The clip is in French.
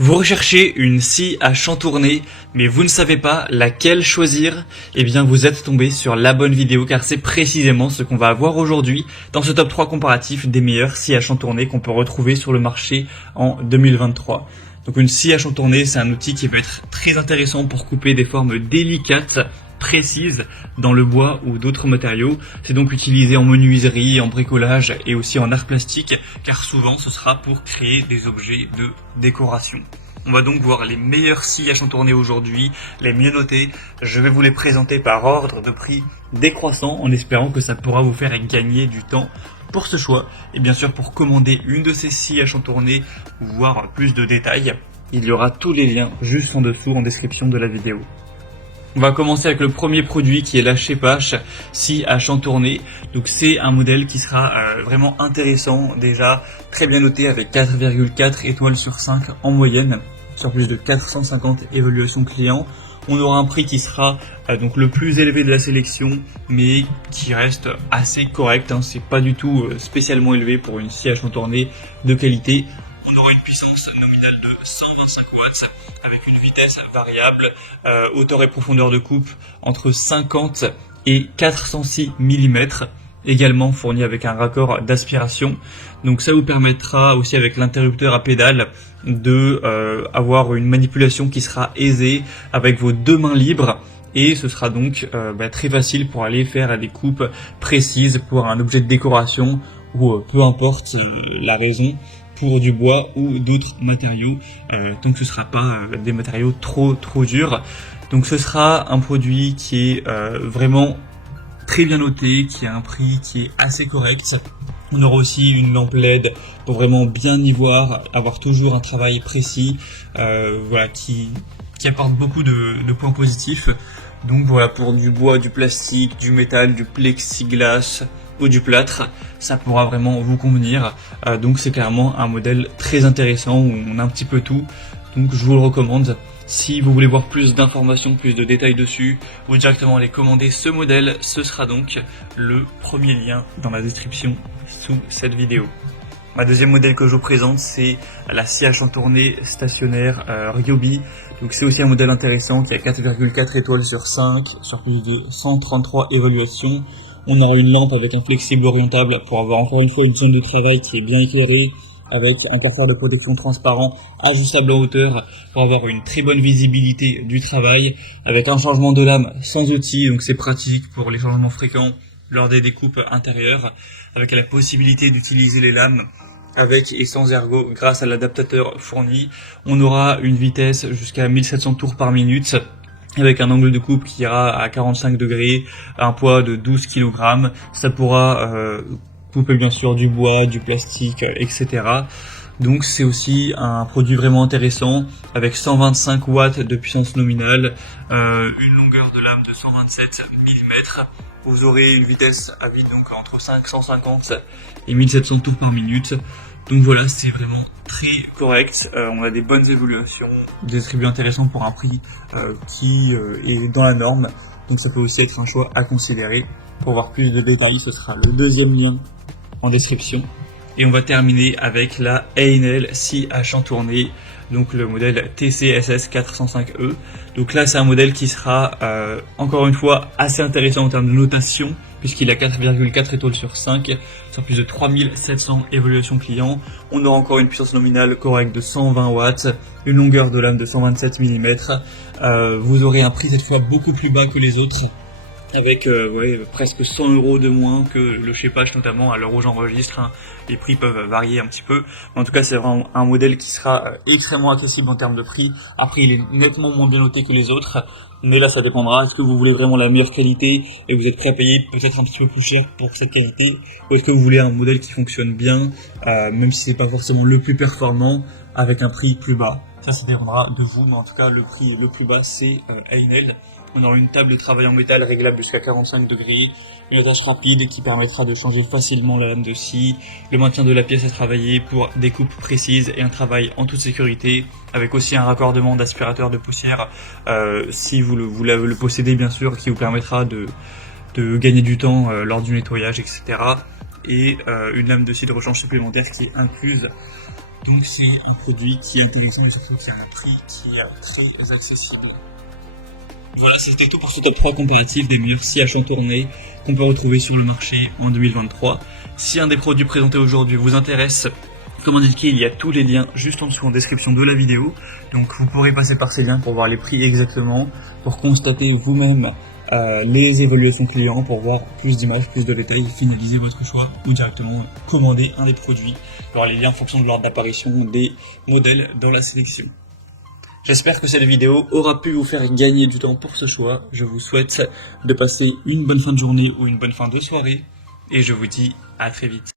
Vous recherchez une scie à chantourner, mais vous ne savez pas laquelle choisir? Eh bien, vous êtes tombé sur la bonne vidéo car c'est précisément ce qu'on va voir aujourd'hui dans ce top 3 comparatif des meilleures scies à chantourner qu'on peut retrouver sur le marché en 2023. Donc une scie à chantourner, c'est un outil qui peut être très intéressant pour couper des formes délicates, précises dans le bois ou d'autres matériaux. C'est donc utilisé en menuiserie, en bricolage et aussi en art plastique car souvent ce sera pour créer des objets de décoration. On va donc voir les meilleures scies à chantourner aujourd'hui, les mieux notées. Je vais vous les présenter par ordre de prix décroissant en espérant que ça pourra vous faire gagner du temps pour ce choix. Et bien sûr, pour commander une de ces scies à chantourner ou voir plus de détails, il y aura tous les liens juste en dessous en description de la vidéo. On va commencer avec le premier produit qui est la Schepasch scie à chantourner. Donc c'est un modèle qui sera vraiment intéressant, déjà très bien noté avec 4,4 étoiles sur 5 en moyenne, sur plus de 450 évaluations clients. On aura un prix qui sera donc le plus élevé de la sélection, mais qui reste assez correct, hein. C'est pas du tout spécialement élevé pour une scie à chantourner de qualité. On aura une puissance nominale de 125 watts avec une vitesse variable, hauteur et profondeur de coupe entre 50 et 406 mm, également fourni avec un raccord d'aspiration. Donc ça vous permettra aussi avec l'interrupteur à pédale de avoir une manipulation qui sera aisée avec vos deux mains libres. Et ce sera donc très facile pour aller faire des coupes précises pour un objet de décoration ou peu importe la raison, pour du bois ou d'autres matériaux, tant que ce ne sera pas des matériaux trop durs. Donc ce sera un produit qui est vraiment très bien noté, qui a un prix qui est assez correct. On aura aussi une lampe LED pour vraiment bien y voir, avoir toujours un travail précis, qui apporte beaucoup de points positifs. Donc voilà, pour du bois, du plastique, du métal, du plexiglas ou du plâtre, ça pourra vraiment vous convenir. Donc c'est clairement un modèle très intéressant où on a un petit peu tout. Donc je vous le recommande. Si vous voulez voir plus d'informations, plus de détails dessus, ou directement aller commander ce modèle, ce sera donc le premier lien dans la description sous cette vidéo. Ma deuxième modèle que je vous présente, c'est la scie à chantourner stationnaire Ryobi. Donc c'est aussi un modèle intéressant qui a 4,4 étoiles sur 5, sur plus de 133 évaluations. On aura une lampe avec un flexible orientable pour avoir encore une fois une zone de travail qui est bien éclairée, avec un confort de protection transparent ajustable en hauteur pour avoir une très bonne visibilité du travail, avec un changement de lame sans outil, donc c'est pratique pour les changements fréquents lors des découpes intérieures, avec la possibilité d'utiliser les lames avec et sans ergot grâce à l'adaptateur fourni. On aura une vitesse jusqu'à 1700 tours par minute, avec un angle de coupe qui ira à 45 degrés, un poids de 12 kg. Ça pourra couper bien sûr du bois, du plastique, etc. Donc c'est aussi un produit vraiment intéressant avec 125 watts de puissance nominale, une longueur de lame de 127 mm. Vous aurez une vitesse à vide donc entre 550 et 1700 tours par minute. Donc voilà, c'est vraiment très correct. On a des bonnes évaluations, des attributs intéressants pour un prix qui est dans la norme. Donc ça peut aussi être un choix à considérer. Pour voir plus de détails, ce sera le deuxième lien en description. Et on va terminer avec la Einel scie à chantourner, donc le modèle TCSS 405E. Donc là c'est un modèle qui sera encore une fois assez intéressant en termes de notation, puisqu'il a 4,4 étoiles sur 5, sur plus de 3700 évaluations clients. On aura encore une puissance nominale correcte de 120 watts, une longueur de lame de 127 mm. Vous aurez un prix cette fois beaucoup plus bas que les autres, avec presque 100 € de moins que le Schepasch, notamment à l'heure où j'enregistre, hein. Les prix peuvent varier un petit peu, mais en tout cas c'est vraiment un modèle qui sera extrêmement accessible en termes de prix. Après il est nettement moins bien noté que les autres, mais là ça dépendra. Est-ce que vous voulez vraiment la meilleure qualité et vous êtes prêt à payer peut-être un petit peu plus cher pour cette qualité, ou est-ce que vous voulez un modèle qui fonctionne bien, même si c'est pas forcément le plus performant, avec un prix plus bas? Ça dépendra de vous, mais en tout cas le prix le plus bas c'est Einel. On aura une table de travail en métal réglable jusqu'à 45 degrés, une attache rapide qui permettra de changer facilement la lame de scie, le maintien de la pièce à travailler pour des coupes précises et un travail en toute sécurité, avec aussi un raccordement d'aspirateur de poussière si vous le possédez bien sûr, qui vous permettra de gagner du temps lors du nettoyage, etc. Et une lame de scie de rechange supplémentaire qui est incluse Donc c'est un produit qui est intéressant et surtout qui a un prix qui est très accessible. Voilà, c'était tout pour ce top 3 comparatif des meilleurs scies à chantourner qu'on peut retrouver sur le marché en 2023. Si un des produits présentés aujourd'hui vous intéresse, comme indiqué, il y a tous les liens juste en dessous en description de la vidéo. Donc vous pourrez passer par ces liens pour voir les prix exactement, pour constater vous-même les évaluations clients, pour voir plus d'images, plus de détails, finaliser votre choix ou directement commander un des produits. Alors les liens en fonction de l'ordre d'apparition des modèles dans la sélection. J'espère que cette vidéo aura pu vous faire gagner du temps pour ce choix. Je vous souhaite de passer une bonne fin de journée ou une bonne fin de soirée et je vous dis à très vite.